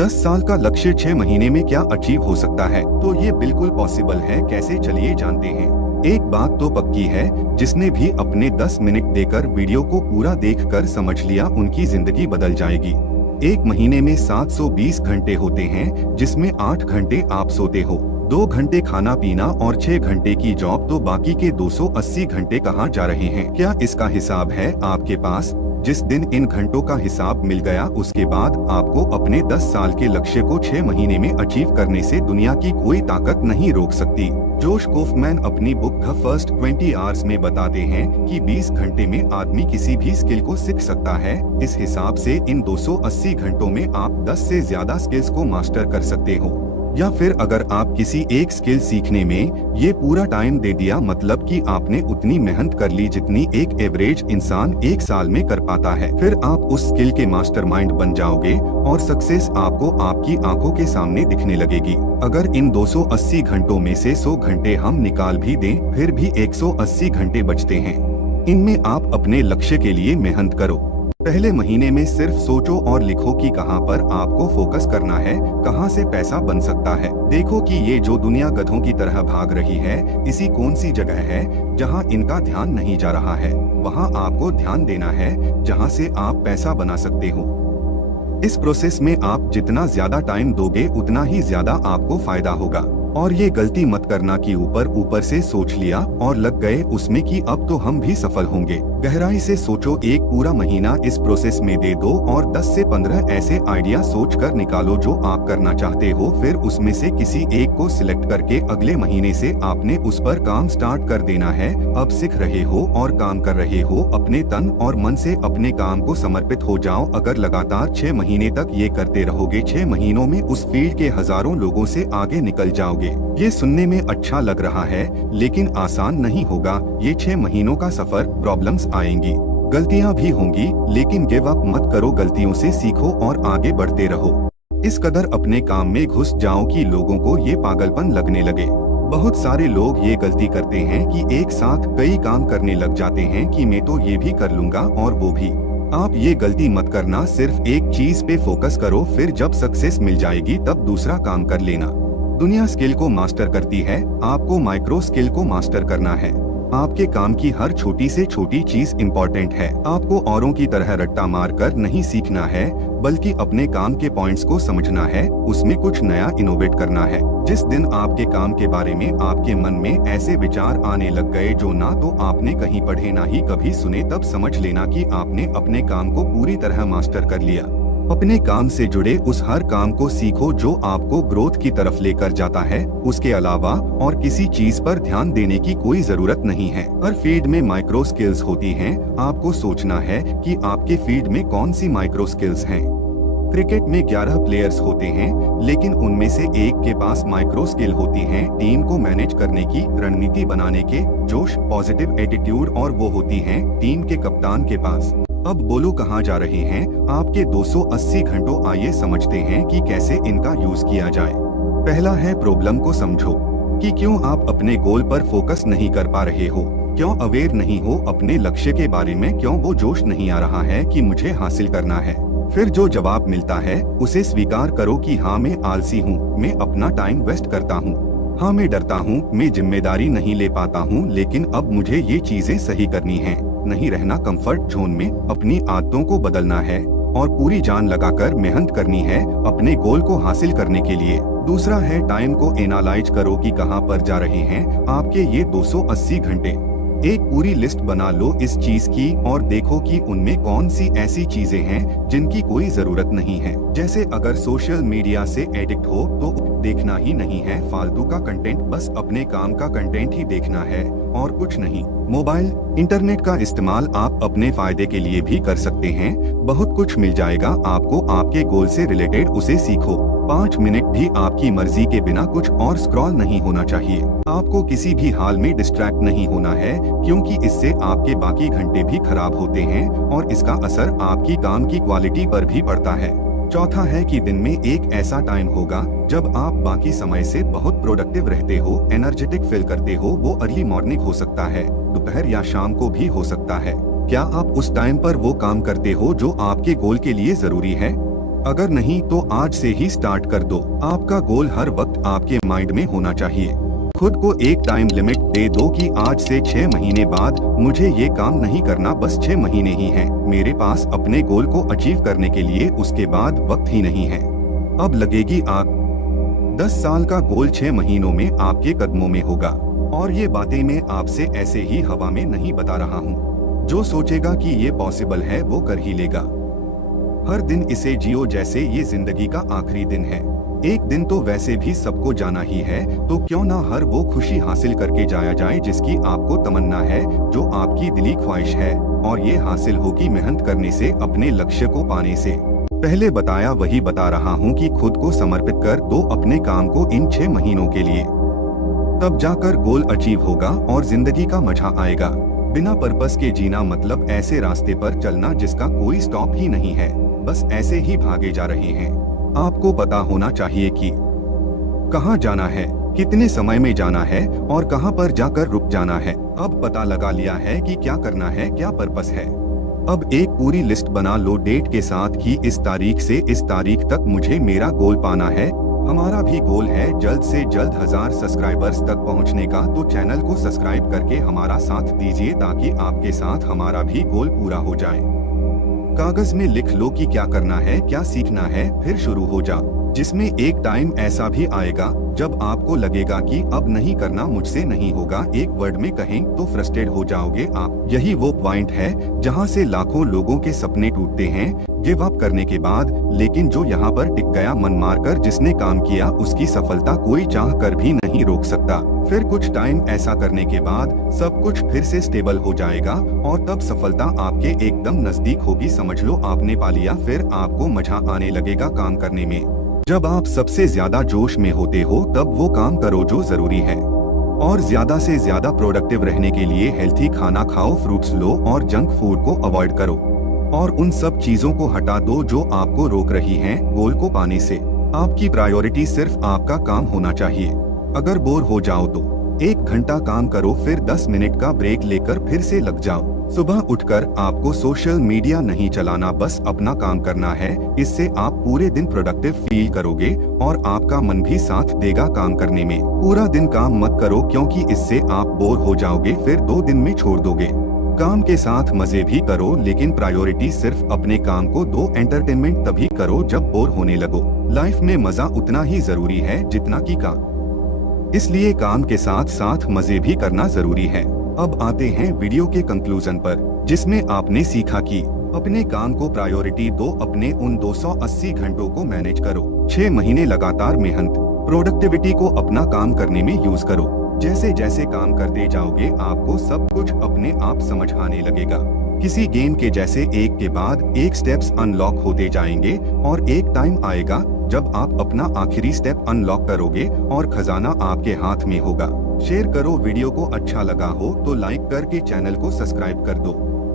10 साल का लक्ष्य 6 महीने में क्या अचीव हो सकता है? तो ये बिल्कुल पॉसिबल है। कैसे, चलिए जानते हैं। एक बात तो पक्की है, जिसने भी अपने 10 मिनट देकर वीडियो को पूरा देखकर समझ लिया, उनकी जिंदगी बदल जाएगी। एक महीने में 720 घंटे होते हैं, जिसमें 8 घंटे आप सोते हो, 2 घंटे खाना पीना और 6 घंटे की जॉब, तो बाकी के 280 घंटे कहाँ जा रहे हैं? क्या इसका हिसाब है आपके पास? जिस दिन इन घंटों का हिसाब मिल गया, उसके बाद आपको अपने 10 साल के लक्ष्य को 6 महीने में अचीव करने से दुनिया की कोई ताकत नहीं रोक सकती। जोश कॉफमैन अपनी बुक द फर्स्ट 20 आवर्स में बताते हैं कि 20 घंटे में आदमी किसी भी स्किल को सीख सकता है। इस हिसाब से इन 280 घंटों में आप 10 से ज्यादा स्किल्स को मास्टर कर सकते हो। या फिर अगर आप किसी एक स्किल सीखने में ये पूरा टाइम दे दिया, मतलब कि आपने उतनी मेहनत कर ली जितनी एक एवरेज इंसान 1 साल में कर पाता है, फिर आप उस स्किल के मास्टरमाइंड बन जाओगे और सक्सेस आपको आपकी आंखों के सामने दिखने लगेगी। अगर इन 280 घंटों में से 100 घंटे हम निकाल भी दें, फिर भी 180 घंटे बचते हैं। इनमें आप अपने लक्ष्य के लिए मेहनत करो। पहले महीने में सिर्फ सोचो और लिखो कि कहां पर आपको फोकस करना है, कहां से पैसा बन सकता है। देखो कि ये जो दुनिया गधों की तरह भाग रही है, इसी कौन सी जगह है जहां इनका ध्यान नहीं जा रहा है। वहां आपको ध्यान देना है जहां से आप पैसा बना सकते हो। इस प्रोसेस में आप जितना ज्यादा टाइम दोगे, उतना ही ज्यादा आपको फायदा होगा। और ये गलती मत करना कि ऊपर से सोच लिया और लग गए उसमें कि अब तो हम भी सफल होंगे। गहराई से सोचो, एक पूरा महीना इस प्रोसेस में दे दो और 10 से 15 ऐसे आइडिया सोच कर निकालो जो आप करना चाहते हो। फिर उसमें से किसी एक को सिलेक्ट करके अगले महीने से आपने उस पर काम स्टार्ट कर देना है। अब सीख रहे हो और काम कर रहे हो, अपने तन और मन से अपने काम को समर्पित हो जाओ। अगर लगातार 6 महीने तक ये करते रहोगे, 6 महीनों में उस फील्ड के हजारों लोगों से आगे निकल जाओगे। ये सुनने में अच्छा लग रहा है, लेकिन आसान नहीं होगा। ये 6 महीनों का सफर, प्रॉब्लम्स आएंगी, गलतियां भी होंगी, लेकिन गिव अप मत करो। गलतियों से सीखो और आगे बढ़ते रहो। इस कदर अपने काम में घुस जाओ कि लोगों को ये पागलपन लगने लगे। बहुत सारे लोग ये गलती करते हैं कि एक साथ कई काम करने लग जाते हैं कि मैं तो ये भी कर लूंगा और वो भी। आप ये गलती मत करना, सिर्फ एक चीज पे फोकस करो, फिर जब सक्सेस मिल जाएगी तब दूसरा काम कर लेना। दुनिया स्किल को मास्टर करती है, आपको माइक्रो स्किल को मास्टर करना है। आपके काम की हर छोटी से छोटी चीज इम्पोर्टेंट है। आपको औरों की तरह रट्टा मार कर नहीं सीखना है, बल्कि अपने काम के पॉइंट्स को समझना है, उसमें कुछ नया इनोवेट करना है। जिस दिन आपके काम के बारे में आपके मन में ऐसे विचार आने लग गए जो ना तो आपने कहीं पढ़े ना ही कभी सुने, तब समझ लेना कि आपने अपने काम को पूरी तरह मास्टर कर लिया। अपने काम से जुड़े उस हर काम को सीखो जो आपको ग्रोथ की तरफ लेकर जाता है। उसके अलावा और किसी चीज पर ध्यान देने की कोई जरूरत नहीं है। हर फील्ड में माइक्रो स्किल्स होती हैं। आपको सोचना है कि आपके फील्ड में कौन सी माइक्रो स्किल्स हैं। क्रिकेट में 11 प्लेयर्स होते हैं, लेकिन उनमें से एक के पास माइक्रो स्किल होती है टीम को मैनेज करने की, रणनीति बनाने के, जोश, पॉजिटिव एटीट्यूड, और वो होती है टीम के कप्तान के पास। अब बोलो कहाँ जा रहे हैं आपके 280 घंटों? आइए समझते हैं कि कैसे इनका यूज किया जाए। पहला है, प्रॉब्लम को समझो कि क्यों आप अपने गोल पर फोकस नहीं कर पा रहे हो, क्यों अवेयर नहीं हो अपने लक्ष्य के बारे में, क्यों वो जोश नहीं आ रहा है कि मुझे हासिल करना है। फिर जो जवाब मिलता है उसे स्वीकार करो कि हाँ, मैं आलसी हूँ, मैं अपना टाइम वेस्ट करता हूँ, हाँ मैं डरता हूँ, मैं जिम्मेदारी नहीं ले पाता हूँ, लेकिन अब मुझे ये चीजें सही करनी है। नहीं रहना कंफर्ट जोन में, अपनी आदतों को बदलना है और पूरी जान लगाकर मेहनत करनी है अपने गोल को हासिल करने के लिए। दूसरा है, टाइम को एनालाइज करो कि कहां पर जा रहे हैं आपके ये 280 घंटे। एक पूरी लिस्ट बना लो इस चीज की और देखो कि उनमें कौन सी ऐसी चीजें हैं जिनकी कोई जरूरत नहीं है। जैसे अगर सोशल मीडिया से एडिक्ट हो तो देखना ही नहीं है फालतू का कंटेंट, बस अपने काम का कंटेंट ही देखना है और कुछ नहीं। मोबाइल, इंटरनेट का इस्तेमाल आप अपने फायदे के लिए भी कर सकते हैं। बहुत कुछ मिल जाएगा आपको आपके गोल से रिलेटेड, उसे सीखो। 5 मिनट भी आपकी मर्जी के बिना कुछ और स्क्रॉल नहीं होना चाहिए। आपको किसी भी हाल में डिस्ट्रैक्ट नहीं होना है, क्योंकि इससे आपके बाकी घंटे भी खराब होते हैं और इसका असर आपकी काम की क्वालिटी पर भी पड़ता है। चौथा है कि दिन में एक ऐसा टाइम होगा जब आप बाकी समय से बहुत प्रोडक्टिव रहते हो, एनर्जेटिक फील करते हो। वो अर्ली मॉर्निंग हो सकता है, दोपहर या शाम को भी हो सकता है। क्या आप उस टाइम पर वो काम करते हो जो आपके गोल के लिए जरूरी है? अगर नहीं तो आज से ही स्टार्ट कर दो। आपका गोल हर वक्त आपके माइंड में होना चाहिए। खुद को एक टाइम लिमिट दे दो कि आज से 6 महीने बाद मुझे ये काम नहीं करना, बस 6 महीने ही हैं मेरे पास अपने गोल को अचीव करने के लिए, उसके बाद वक्त ही नहीं है। अब लगेगी आग। 10 साल का गोल 6 महीनों में आपके कदमों में होगा। और ये बातें मैं आपसे ऐसे ही हवा में नहीं बता रहा हूँ। जो सोचेगा कि ये पॉसिबल है वो कर ही लेगा। हर दिन इसे जियो जैसे ये जिंदगी का आखिरी दिन है। एक दिन तो वैसे भी सबको जाना ही है, तो क्यों ना हर वो खुशी हासिल करके जाया जाए जिसकी आपको तमन्ना है, जो आपकी दिली ख्वाहिश है। और ये हासिल होगी मेहनत करने से, अपने लक्ष्य को पाने से। पहले बताया वही बता रहा हूँ कि खुद को समर्पित कर दो अपने काम को इन 6 महीनों के लिए। तब जाकर गोल अचीव होगा और जिंदगी का मजा आएगा। बिना पर्पस के जीना मतलब ऐसे रास्ते पर चलना जिसका कोई स्टॉप ही नहीं है, बस ऐसे ही भागे जा रहे हैं। आपको पता होना चाहिए कि कहाँ जाना है, कितने समय में जाना है और कहाँ पर जाकर रुक जाना है। अब पता लगा लिया है कि क्या करना है, क्या पर्पस है। अब एक पूरी लिस्ट बना लो डेट के साथ कि इस तारीख से इस तारीख तक मुझे मेरा गोल पाना है। हमारा भी गोल है जल्द से जल्द 1000 सब्सक्राइबर्स तक पहुंचने का, तो चैनल को सब्सक्राइब करके हमारा साथ दीजिए ताकि आपके साथ हमारा भी गोल पूरा हो जाए। कागज में लिख लो कि क्या करना है, क्या सीखना है, फिर शुरू हो जा। जिसमें एक टाइम ऐसा भी आएगा जब आपको लगेगा कि अब नहीं करना, मुझसे नहीं होगा। एक वर्ड में कहें तो फ्रस्ट्रेट हो जाओगे आप। यही वो पॉइंट है जहां से लाखों लोगों के सपने टूटते हैं गिव अप करने के बाद। लेकिन जो यहाँ पर टिक गया मन मारकर, जिसने काम किया, उसकी सफलता कोई चाह कर भी नहीं रोक सकता। फिर कुछ टाइम ऐसा करने के बाद सब कुछ फिर से स्टेबल हो जाएगा और तब सफलता आपके एकदम नजदीक होगी। समझ लो आपने पा लिया। फिर आपको मजा आने लगेगा काम करने में। जब आप सबसे ज्यादा जोश में होते हो तब वो काम करो जो जरूरी है। और ज्यादा से ज्यादा प्रोडक्टिव रहने के लिए हेल्थी खाना खाओ, फ्रूट्स लो और जंक फूड को अवॉइड करो। और उन सब चीजों को हटा दो जो आपको रोक रही हैं गोल को पाने से। आपकी प्रायोरिटी सिर्फ आपका काम होना चाहिए। अगर बोर हो जाओ तो 1 घंटा काम करो, फिर 10 मिनट का ब्रेक लेकर फिर से लग जाओ। सुबह उठकर आपको सोशल मीडिया नहीं चलाना, बस अपना काम करना है। इससे आप पूरे दिन प्रोडक्टिव फील करोगे और आपका मन भी साथ देगा काम करने में। पूरा दिन काम मत करो क्योंकि इससे आप बोर हो जाओगे, फिर 2 दिन में छोड़ दोगे। काम के साथ मजे भी करो, लेकिन प्रायोरिटी सिर्फ अपने काम को दो। एंटरटेनमेंट तभी करो जब बोर होने लगो। लाइफ में मजा उतना ही जरूरी है जितना कि काम, इसलिए काम के साथ साथ मजे भी करना जरूरी है। अब आते हैं वीडियो के कंक्लूजन पर, जिसमें आपने सीखा कि अपने काम को प्रायोरिटी दो, अपने उन 280 घंटों को मैनेज करो। 6 महीने लगातार मेहनत, प्रोडक्टिविटी को अपना काम करने में यूज करो। जैसे जैसे काम करते जाओगे आपको सब कुछ अपने आप समझ आने लगेगा। किसी गेम के जैसे एक के बाद एक स्टेप्स अनलॉक होते जाएंगे और एक टाइम आएगा जब आप अपना आखिरी स्टेप अनलॉक करोगे और खजाना आपके हाथ में होगा। शेयर करो, वीडियो को अच्छा लगा हो तो लाइक करके चैनल को सब्सक्राइब कर दो।